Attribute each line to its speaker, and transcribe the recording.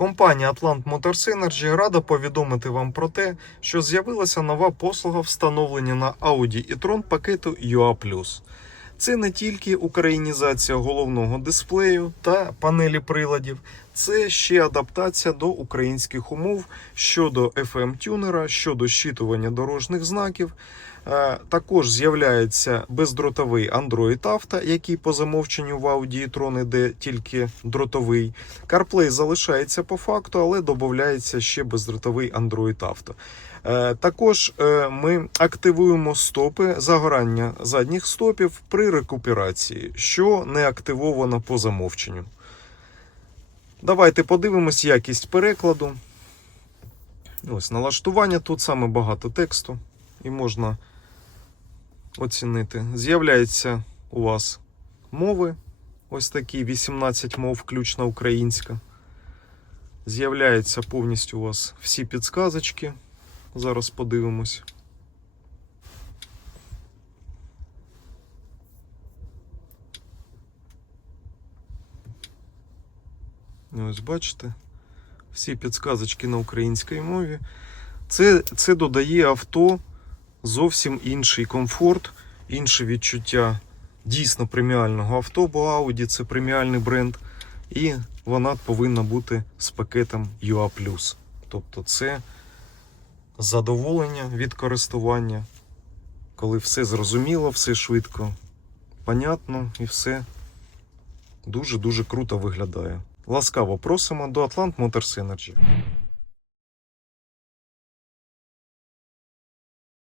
Speaker 1: Компанія Atlant Motor Synergy рада повідомити вам про те, що з'явилася нова послуга встановлення на Audi e-tron пакету UA+. Це не тільки українізація головного дисплею та панелі приладів, це ще адаптація до українських умов щодо FM-тюнера, щодо щитування дорожніх знаків. Е, Також з'являється бездротовий Android Auto, який по замовченню в Audi e-tron іде тільки дротовий. CarPlay залишається по факту, але додається ще бездротовий Android Auto. Е, Також е, ми активуємо стопи загорання задніх стопів при рекуперації, що не активовано по замовченню. Давайте подивимось якість перекладу. Ось налаштування. Тут саме багато тексту, і можна оцінити. З'являється у вас мови. Ось такі 18 мов, включно українська. З'являються повністю у вас всі підсказочки. Зараз подивимось. Ось бачите, всі підсказочки на українській мові. Це, це додає авто зовсім інший комфорт, інше відчуття дійсно преміального авто, бо Audi це преміальний бренд. І вона повинна бути з пакетом UA+. Тобто це задоволення від користування, коли все зрозуміло, все швидко, понятно і все дуже-дуже круто виглядає. Ласкаво просимо до Motors Energy.